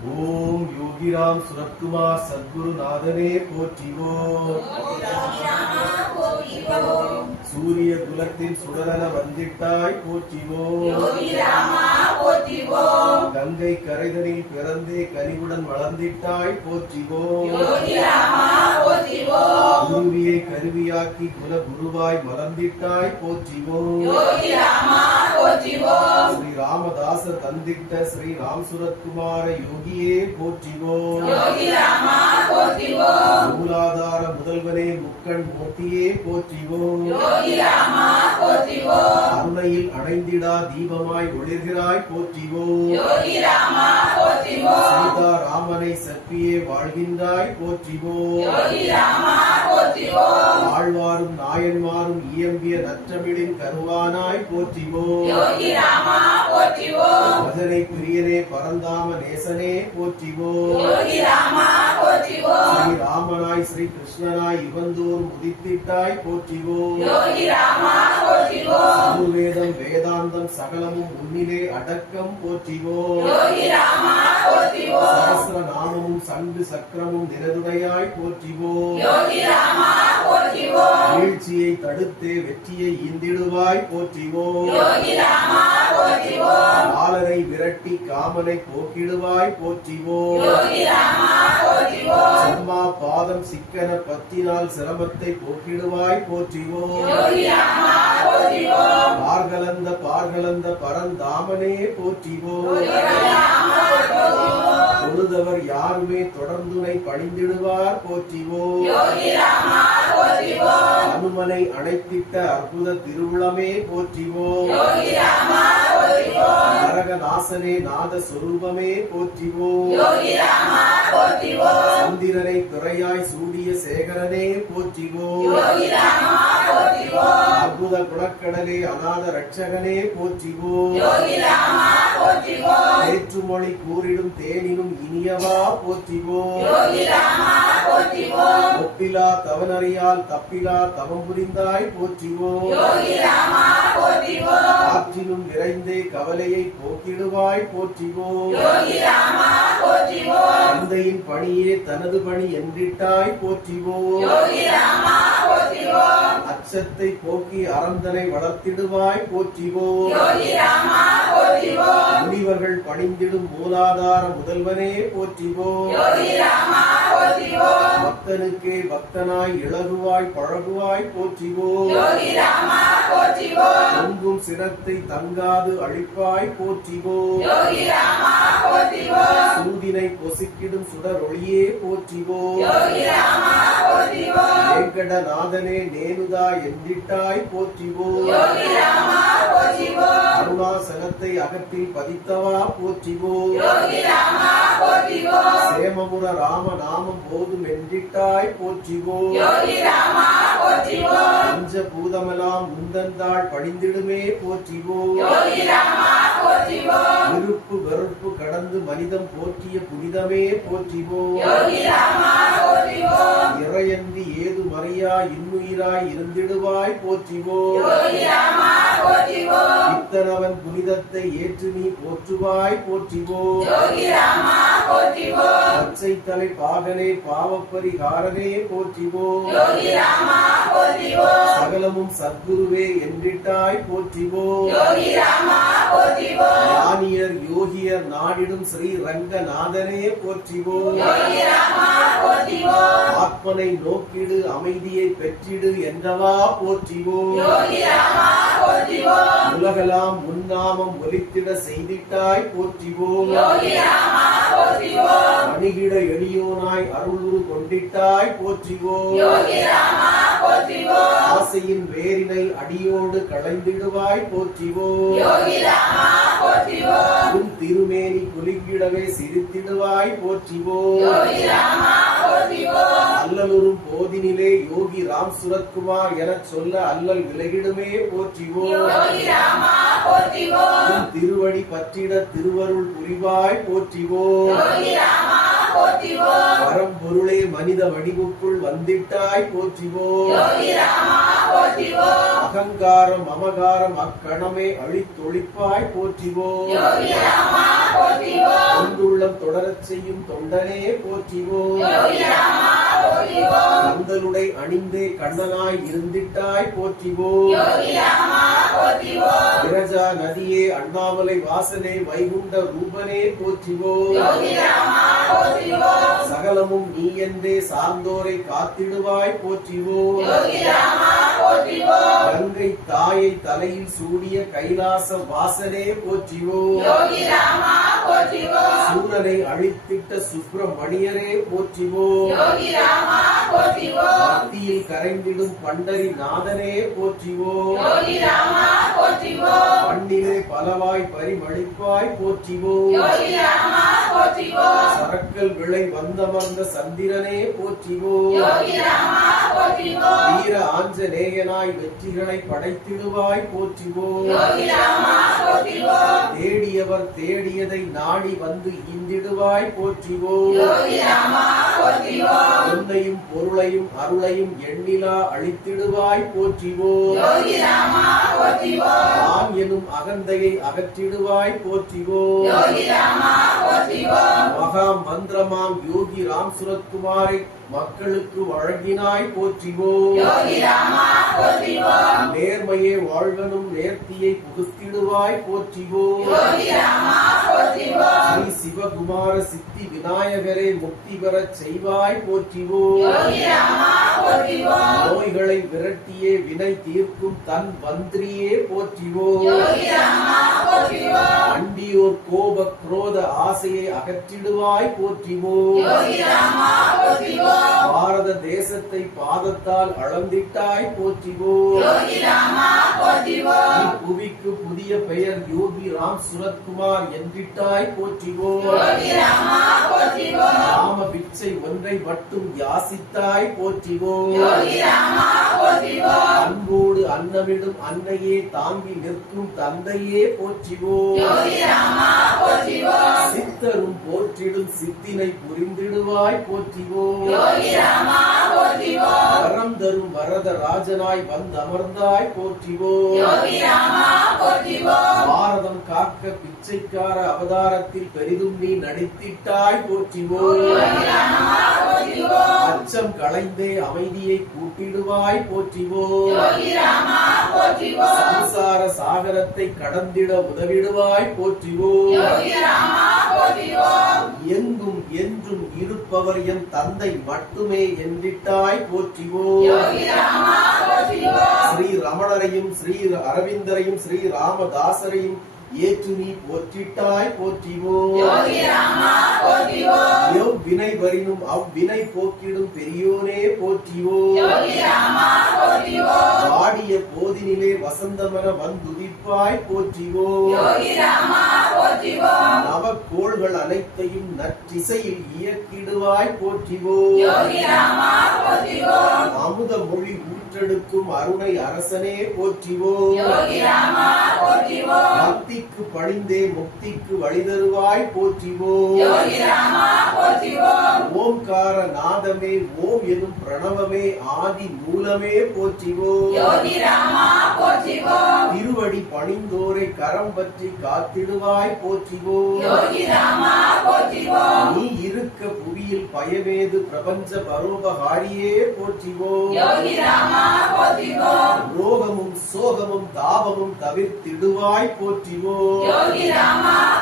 ஓம் யோகிராம் சுரத்குமார் சத்குரு நாதனே போற்றிவோம் சூரிய குலத்தின் சுடரன வந்திட்டாய் போற்றிவோம் கங்கை கரைதனில் பிறந்தே கனிவுடன் வளர்ந்திட்டாய் போற்றிவோம். குருவியை கருவியாக்கி குல குருவாய் மலர்ந்திட்டாய் போற்றிவோம். ஸ்ரீ ராமதாசர் தந்திட்ட ஸ்ரீ ராம் சுரத்குமார யோகியே போற்றிவோம். மூலாதார முதல்வனே முக்கண் மூர்த்தியே போற்றிவோம். அருணையில் அணைந்திடா தீபமாய் ஒளிர்கிறாய் போற்றிவோம் சீதா ராமனை சற்பியே வாழ்கின்றாய் போற்றிவோம் ஆழ்வாரும் நாயன்மாரும் இயம்பிய நற்றமிழின் கருவானாய் போற்றிவோம் பஜனை பிரியனே பரந்தாம நேசனே போற்றிவோம் ஸ்ரீ ராமனாய் ஸ்ரீ கிருஷ்ணனாய் இவந்தோர் முதித்திட்டாய் போற்றிவோம். சதுர்வேதம் வேதாந்தம் சகலமும் உன்னிலே அடக்கம் போற்றிவோம். சகசிர நாமமும் சங்கு சக்கரமும் நிரதுடையாய் போற்றிவோம். வீழ்ச்சியை தடுத்தே வெற்றியை ஈந்திடுவாய் போற்றிவோம். காலனை விரட்டி காமனை போக்கிடுவாய் போற்றிவோம். செம்மா பாதம் சிக்கன பத்தினால் சிரமத்தை போக்கிடுவாய் போற்றிவோம். பார்கலந்த பார்கலந்த பரந்தாமனே போற்றிவோம். தொழுதவர் யாருமே தொடர்ந்துனை பணிந்திடுவார் போற்றிவோம் அனுமனை அணைத்திட்ட அற்புத திருவுளமே போற்றிவோம் நரகநாசனே நாத சொரூபமே போற்றிவோம் சந்திரனை துறையாய் சூடிய சேகரனே போற்றிவோம் அற்புத குணக்கடலே அநாத ரட்சகனே போற்றிவோம் ஏற்றுமொழி கூறிடும் தேனினும் இனியவா போற்றிவோம் ஒப்பிலா தவனறியால் தப்பிலா தவம் புரிந்தாய் போற்றிவோம் ஆற்றிலும் நிறைந்தே கவலையை போக்கிடுவாய் போற்றிவோம் தந்தையின் பணியே தனது பணி என்றிட்டாய் போற்றிவோம். அச்சத்தை போக்கி அறந்தனை வளர்த்திடுவாய் போற்றிவோம். முனிவர்கள் பணிந்திடும் மூலாதார முதல்வனே போற்றிவோம். பக்தனுக்கே பக்தனாய் இழகுவாய் பழகுவாய் போற்றிவோம். பொங்கும் சிரத்தை தங்காது அழிப்பாய் போற்றிவோம் சூதினை பொசுக்கிடும் சுடர் ஒளியே போற்றிவோம் வேங்கடநாதனே நேனுதா என்றிட்டாய் போற்றிவோம் அருணாசலத்தை அகத்தில் பதித்தவா போற்றிவோம் சேமமுற ராம நாமம் போதும் என்றிட்டாய் போற்றிவோம் பஞ்ச பூதமெல்லாம் முந்தந்தாள் பணிந்திடுமே போற்றிவோம். விருப்பு வெறுப்பு கடந்து மனிதம் போற்றிய புனிதமே போற்றிவோம். இறையன்றி ஏது மறையா இன்னுயிராய் இருந்திடுவாய் போற்றிவோம். இத்தனவன் புனிதத்தை ஏற்று நீ போற்றுவாய் போற்றிவோம். தலை பாகனே பாவப்பரிகாரனே போற்றிவோம் சகலமும் சத்குருவே என்றிட்டாய் போற்றிவோம் ஞானியர் யோகியர் நாடிடும் ஸ்ரீ ரங்கநாதனே போற்றிவோம் ஆத்மனை நோக்கிடு அமைதியை பெற்றிடு என்றவா போற்றிவோம் உலகலாம் முன்னாமம் ஒலித்திட செய்திட்டாய் போற்றிவோம் அணிகிட எளியோனாய் அருளுரு கொண்டிட்டாய் போற்றிவோம் ஆசையின் வேரினை அடியோடு களைந்திடுவாய் போற்றிவோம் உன் திருமேனி குலுங்கிடவே சிரித்திடுவாய் போற்றிவோம் அல்லலுறும் போதினிலே யோகி ராம் சுரத்குமார் எனச் சொல்ல அல்லல் விலகிடுமே போற்றிவோம் திருவடி பற்றிட திருவருள் புரிவாய் போற்றிவோம். பரம்பொருளே மனித வடிவுக்குள் வந்திட்டாய் போற்றிவோம். அகங்காரம் அமகாரம் அக்கணமே அழித்தொழிப்பாய் போற்றிவோம். தொண்டுள்ளம் தொடரச் செய்யும் தொண்டனே போற்றிவோம். கந்தலுடை அணிந்தே கண்ணனாய் இருந்திட்டாய் போற்றிவோம். விரஜா நதியே அண்ணாமலை வாசனே வைகுண்ட ரூபனே போற்றிவோம் சகலமும் நீ என்றே சார்ந்தோரை காத்திடுவாய் போற்றிவோம் கங்கை தாயை தலையில் சூடிய கைலாச வாசனே போற்றிவோம் சூரனை அழித்திட்ட சுப்பிரமணியரே போற்றிவோம் பக்தியில் கரைந்திடும் பண்டரி நாதனே போற்றிவோம். மண்ணிலே பலவாய் பரிமளிப்பாய் போற்றிவோம். சரக்கல் விளை வந்தமர்ந்த சந்திரனே போற்றிவோம். வீர ஆஞ்சநேயனாய் வெற்றிகளை படைத்திடுவாய் போற்றிவோம் தேடியவர் தேடியதை நாடி வந்து இந்திடுவாய் போற்றிவோம் பொன்னையும் பொருளையும் அருளையும் எண்ணிலா அழித்திடுவாய் போற்றிவோம் நான் எனும் அகந்தையை அகற்றிடுவாய் போற்றிவோம் மகா மந்திரமாம் யோகி ராம் சுரத்குமாரை மக்களுக்கு வழங்கினாய் போற்றிவோம் நேர்மையே வாழ்வனும் நேர்த்தியை புகுத்திடுவாய் போற்றிவோம் சிவகுமார சித்தி விநாயகரே முக்தி பெறச் செய்வாய் போற்றிவோம் நோய்களை விரட்டியே வினை தீர்க்கும் தன் மந்திரியே போற்றிவோம். அண்டியோர் கோப குரோத ஆசையை அகற்றிடுவாய் போற்றிவோம். பாரத தேசத்தை பாதத்தால் அளந்திட்டாய் போற்றிவோம். புவிக்கு புதிய பெயர் யோகி ராம் சுரத்குமார் என்றிட்டாய் போற்றிவோம். யோகி ராமா பிச்சை ஒன்றை மட்டும் யாசித்தாய் ராமா போற்றிவோம் அன்போடு அன்னமிடும் அன்னையே தாங்கி நிற்கும் தந்தையே போற்றிவோம். சித்தரும் போற்றிடும் சித்தினை புரிந்திடுவாய் போற்றிவோம். வரம் தரும் வரத ராஜனாய் வந்தமர்ந்தாய் போற்றிவோம். பாரதம் காக்க பிச்சைக்கார அவதாரத்தில் பெரிதும் நீ நடித்திட்டாய் போற்றிவோ. அச்சம் களைந்தே அமைதியை கூட்டிடுவாய் போற்றிவோ. சம்சார சாகரத்தை கடந்திட உதவிடுவாய் போற்றிவோ. எங்கும் என்றும் இருப்பவர் என் தந்தை மட்டுமே என்றிட்டாய் போற்றிவோ. ஸ்ரீ ரமணரையும் ஸ்ரீ அரவிந்தரையும் ஸ்ரீ ராமதாசரையும் ஏற்று நீ போற்றிட்டாய் போற்றிவோம் யோகி ராமா போற்றிவோம் எவ் வினை வரினும் அவ்வினை போக்கிடும் பெரியோனே போற்றிவோம் வாடிய போதினிலே வசந்தமென வந்துதிப்பாய் போற்றிவோம் போற்றிவோம் நவக்கோள்கள் அனைத்தையும் நற்றிசையில் இயக்கிடுவாய் போற்றிவோம் போற்றிவோம் அமுத மொழி ஊற்றெடுக்கும் அருணை அரசனே போற்றிவோம் ராமா போற்றிவோம் பக்திக்கு பணிந்தே முக்திக்கு வழிதருவாய் போற்றிவோம் ஓம்கார நாதமே ஓம் எனும் பிரணவமே ஆதி மூலமே போற்றிவோம் திருவடி பணிந்தோரை கரம் பற்றி காத்திடுவாய் போற்றிவோம் நீ இருக்க புவியில் பயமேது பிரபஞ்ச பரோபகாரியே போற்றிவோம் ரோகமும் சோகமும் தாபமும் தவிர்த்திடுவாய் போற்றிவோம்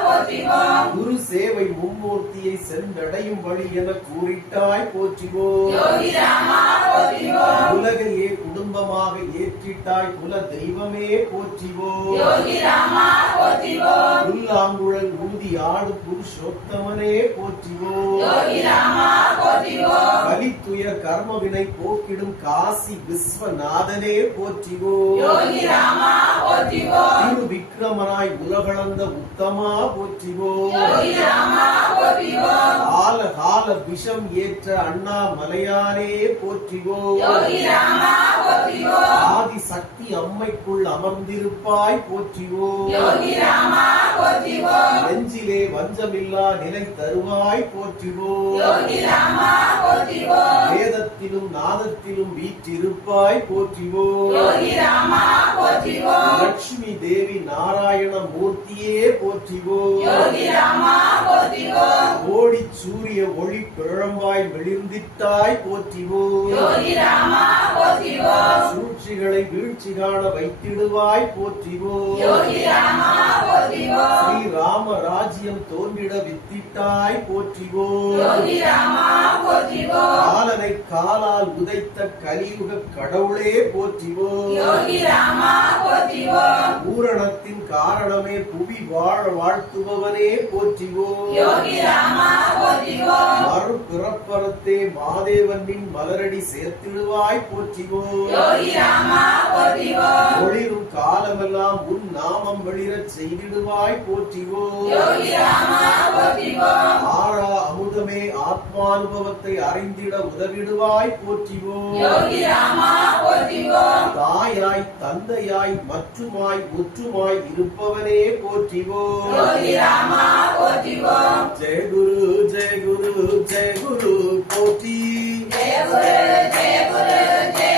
போற்றிவோம் குரு சேவை மும்மூர்த்தியை சென்றடையும் வழி என கூறிட்டாய் போற்றிவோம் உலகையே குடும்பமாக ஏற்றிட்டாய் குல தெய்வமே போற்றிவோம் புல்லாங்குழல் ஊதி ஆடு புருஷோத்தமனே போற்றிவோம் கலித்துயர் கர்மவினை போக்கிடும் காசி விஸ்வநாதனே போற்றிவோம் திரு விக்ரமனாய் உலகளந்த உத்தமா போற்றிவோம் கால கால விஷம் ஏற்ற யோகி ராமா போற்றிவோம் ஆதி சக்தி அம்மைக்குள் அமர்ந்திருப்பாய் போற்றிவோம் நெஞ்சிலே வஞ்சமில்லா நிலை தருவாய் போற்றிவோம். வேதத்திலும் நாதத்திலும் வீற்றிருப்பாய் போற்றிவோம். லட்சுமி தேவி நாராயண மூர்த்தியே போற்றிவோம். ஓடி சூரிய ஒளி பிழம்பாய் வெளிர்ந்திட்டாய் போற்றிவோம். சூழ்ச்சிகளை வீழ்ச்சி காண வைத்திடுவாய் போற்றிவோம். ஸ்ரீ ராம ராஜ்யம் தோன்றிட வித்திட்டாய் போற்றிவோம். காலனை காலால் உதைத்த கலியுக கடவுளே போற்றிவோம். பூரணத்தின் காரணமே புவி வாழ வாழ்த்துபவனே போற்றிவோம் மறுபிறப்பறத்தே மாதேவனின் மலரடி சேர்த்திடுவாய் போற்றிவோம் ஒளிரும் காலமெல்லாம் உன் நாமம் வெளிரச் செய்திடுவாய் போற்றிவோம் ஆழா அமுதமே ஆத்மானுபவத்தை அறிந்திட உதவிடுவாய் போற்றிவோம் தாயாய் தந்தையாய் மற்றுமாய் முற்றுமாய் இருப்பவனே போற்றிவோம் யோகி ராமா போற்றிவோம் ஜெய குரு ஜெய குரு ஜெய குரு போற்றி ஜெய குரு ஜெய குரு ஜெய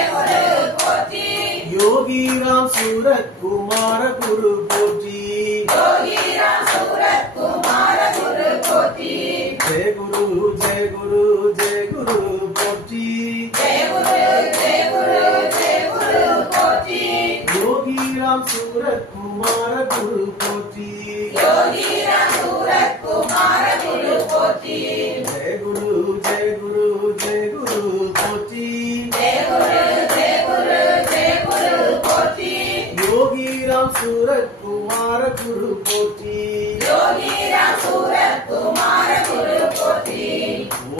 போற்றி. ஜெய குரு ஜெய குரு ஜெய குரு போற்றி. ஜெய குரு ஜெய குரு ஜெய குரு போற்றி. யோகி ராம் சூரத் குமார குரு போற்றி யோகி ராம் சூரத் குமார குரு போற்றி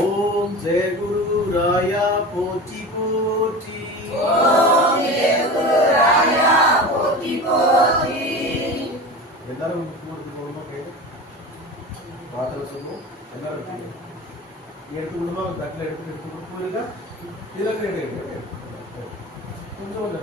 ஓம் ஜெய குரு ராயா போற்றி போற்றி. ஓம் ஜெய குரு ராயா போற்றி போற்றி எல்லாரும் கூடுது போகணுமா கையில பாத்திர சொல்லுவோம். ಎರಡು ಎಡ್ಕೊಂಡು ದಾಖಲೆ ಎಡ್ಕೊಂಡು ಎಡ್ಕೊಂಡು ಈಗ ಇದರಲ್ಲಿ ಎಡೆ ಎಡೆ ಒಂದು ಒಂದು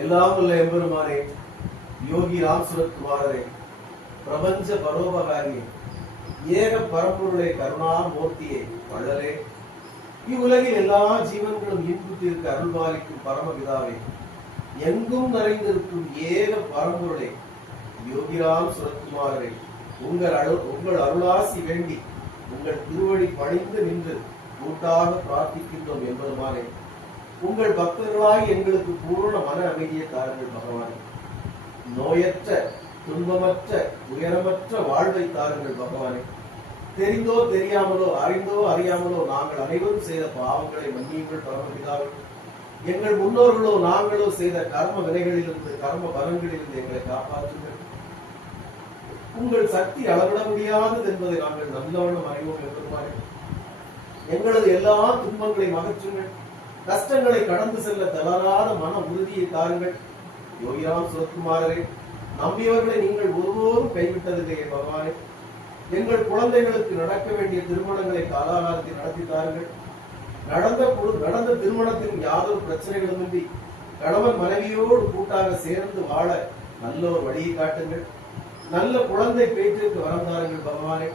எல்லாம் உள்ள எம்பெருமானே யோகி ராம் சுரத்குமாரரே பிரபஞ்ச பரோபகாரி ஏக பரப்பொருளை கருணா மூர்த்தியே வள்ளலே. இவ்வுலகில் எல்லா ஜீவன்களும் இன்புற்றிருக்க அருள்பாலிக்கும் பரமபிதாவே எங்கும் நிறைந்திருக்கும் ஏக பரம்பொருளை யோகிராம் சுரத்குமாரரே உங்கள் அருள் உங்கள் அருளாசி வேண்டி உங்கள் திருவடி பணிந்து நின்று கூட்டாக பிரார்த்திக்கின்றோம் என்பதுமானே உங்கள் பக்தர்களாய் எங்களுக்கு பூர்ண மன அமைதியை தாருங்கள் பகவான். நோயற்ற துன்பமற்ற உயரமற்ற வாழ்வை தாருங்கள் பகவானே. தெரிந்தோ தெரியாமலோ அறிந்தோ அறியாமலோ நாங்கள் அனைவரும் செய்த பாவங்களை மன்னியுங்கள் பரமபிதாவே. எங்கள் முன்னோர்களோ நாங்களோ செய்த கர்ம வினைகளிலிருந்து கர்ம பலன்களிலிருந்து எங்களை காப்பாற்றுங்கள். உங்கள் சக்தி அளவிட முடியாதது என்பதை நாங்கள் நல்லவண்ணம் அறிவோம் என்று எங்களது எல்லா துன்பங்களையும் அகற்றுங்கள். கஷ்டங்களை கடந்து செல்ல தளராத மன உறுதியை தாருங்கள். யோகிராம் சிவகுமாரரே நம்பியவர்களை நீங்கள் ஒருபோதும் கைவிட்டதில்லையே பகவானே. எங்கள் குழந்தைகளுக்கு நடக்க வேண்டிய திருமணங்களை காலாகாலத்தில் நடத்தி தாருங்கள். நடந்த நடந்த திருமணத்தின் யாதொரு பிரச்சனைகளுமின்றி கணவன் மனைவியோடு கூட்டாக சேர்ந்து வாழ நல்ல ஒரு வழியை காட்டுங்கள். நல்ல குழந்தை பேச்சிற்கு வரம் தாருங்கள் பகவானே.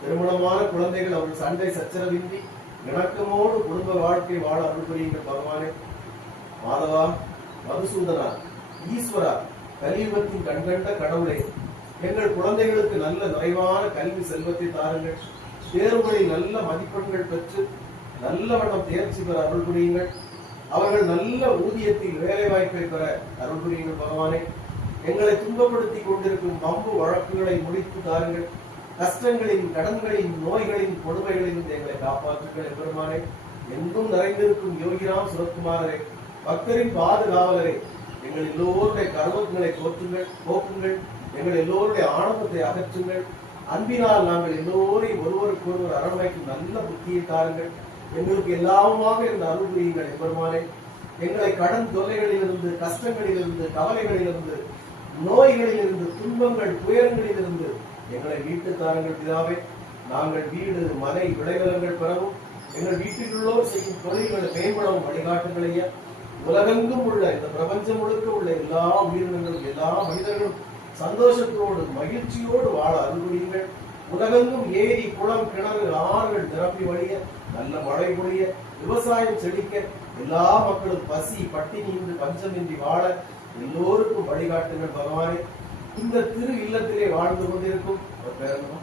திருமணமான குழந்தைகள் அவர்கள் சண்டை சச்சரவின்றி இணக்கமோடு குடும்ப வாழ்க்கை வாழ அருள் பகவானே மாதவா மதுசூதனா ஈஸ்வரா கலியுகத்தின் கண்கண்ட கடவுளே எங்கள் குழந்தைகளுக்கு நல்ல நிறைவான கல்வி செல்வத்தை தாருங்கள். தேர்வுகளில் நல்ல மதிப்பெண்கள் பெற்று நல்ல வண்ணம் தேர்ச்சி பெற அருள் புரியுங்கள். அவர்கள் நல்ல ஊதியத்தில் வேலை வாய்ப்பை பெற அருள் புரியுங்கள் பகவானே. எங்களை துன்பப்படுத்தி கொண்டிருக்கும் பம்பு வழக்குகளை முடித்து தாருங்கள். கஷ்டங்களின் கடன்களின் நோய்களின் கொடுமைகளின் எங்களை காப்பாற்றுங்கள் எம்பெருமானே. எங்கும் நிறைந்திருக்கும் யோகிராம் சிவகுமாரரே பக்தரின் பாதுகாவலரே எங்கள் எல்லோருடைய கர்வங்களை போற்றுங்கள் போக்குங்கள் எங்கள் எல்லோருடைய ஆனந்தத்தை அகற்றுங்கள். அன்பினால் நாங்கள் எல்லோரையும் ஒருவருக்கு ஒருவர் நல்ல புத்தியை தாருங்கள். எங்களுக்கு எல்லாமுமாக இருந்த அருள் புரியுங்கள் எம்பெருமானே. எங்களை கடன் தொல்லைகளிலிருந்து கஷ்டங்களிலிருந்து கவலைகளிலிருந்து நோய்களிலிருந்து துன்பங்கள் துயரங்களிலிருந்து எங்களை வீட்டுக்காரங்கள் பிதாவே நாங்கள் வீடு மனை விளைநிலங்கள் பெறவும் எங்கள் வீட்டில் உள்ளோர் செய்யும் தொழில்களை மேம்படவும் வழிகாட்டுங்கள் ஐயா. உலகெங்கும் உள்ள இந்த பிரபஞ்சம் முழுக்க உள்ள எல்லா உயிரினங்களும் எல்லா மனிதர்களும் சந்தோஷத்தோடு மகிழ்ச்சியோடு வாழ அறிவுறுங்கள் உலகெங்கும் ஏரி குளம் கிணறு ஆறுகள் நிரம்பி வழிய நல்ல மழை பொழிய விவசாயம் செழிக்க எல்லா மக்களும் பசி பட்டினியின்றி பஞ்சமின்றி வாழ எல்லோருக்கும் வழிகாட்டுங்கள் பகவானே. இந்த திரு இல்லத்திலே வாழ்ந்து கொண்டிருக்கும் அவர் பேர் என்னம்மா?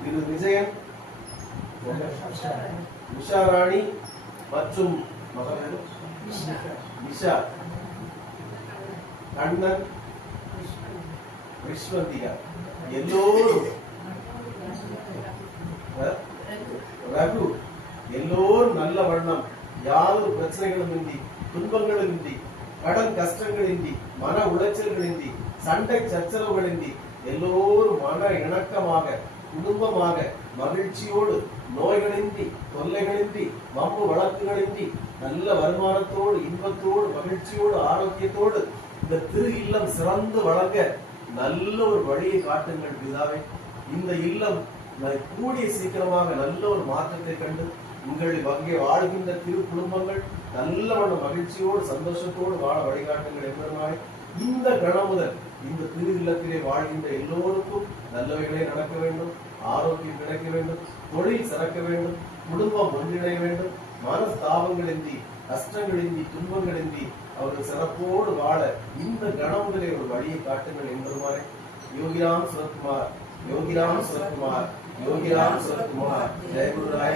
திரு விஜயன் உஷா ராணி மற்றும் மகன் நிஷா கண்ணன் விஸ்வந்திகா எல்லோரும் அஹ், ரகு எல்லோரும் நல்ல வண்ணம் யாதொரு பிரச்சனைகளும் இன்றி துன்பங்களும் இன்றி கடன் கஷ்டங்களின்றி மன உளைச்சல்களின்றி சண்டை சச்சரவுகளின்றி எல்லோரும் மன இணக்கமாக குடும்பமாக மகிழ்ச்சியோடு நோய்களின்றி தொல்லைகளின்றி வம்பு வழக்குகளின்றி நல்ல வருமானத்தோடு இன்பத்தோடு மகிழ்ச்சியோடு ஆரோக்கியத்தோடு இந்த திரு இல்லம் சிறந்து வழங்க நல்ல ஒரு வழியை காட்டுங்கள் பிதாவே. இந்த இல்லம் கூடிய சீக்கிரமாக நல்ல ஒரு மாற்றத்தை கண்டு உங்கள் அங்கே வாழ்கின்ற திரு குடும்பங்கள் நல்ல மகிழ்ச்சியோடு சந்தோஷத்தோடு வாழ வழிகாட்டுங்கள் என்பதனாலே இந்த கணம் முதல் இந்த திரு இல்லத்திலே வாழ்கின்ற எல்லோருக்கும் நல்லவைகளே நடக்க வேண்டும் ஆரோக்கியம் கிடைக்க வேண்டும் தொழில் சிறக்க வேண்டும் குடும்பம் ஒன்றிணைய வேண்டும் மனஸ்தாபங்களின்றி கஷ்டங்களின்றி துன்பங்களின்றி அவர்கள் சிறப்போடு வாழ இந்த கணமுதலே ஒரு வழியை காட்டுங்கள் என்பதுமாறே யோகிராம் சுரத்குமார் யோகிராம் சுரத்குமார் யோகிராம் சுரத்குமார். ஜெயகுருராய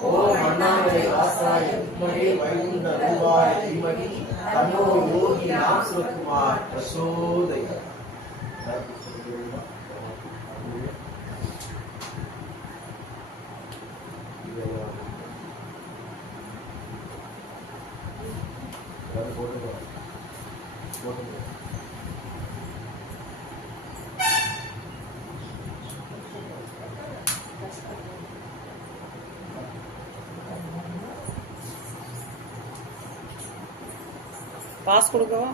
ஓ அண்ணாமலை ஆசாய வித்மகே வைகுண்ட ரூபாய தீமகி தன்னோ யோகி ராம் சுரத்குமார் பிரசோதய పాస్ కొడుకోవా?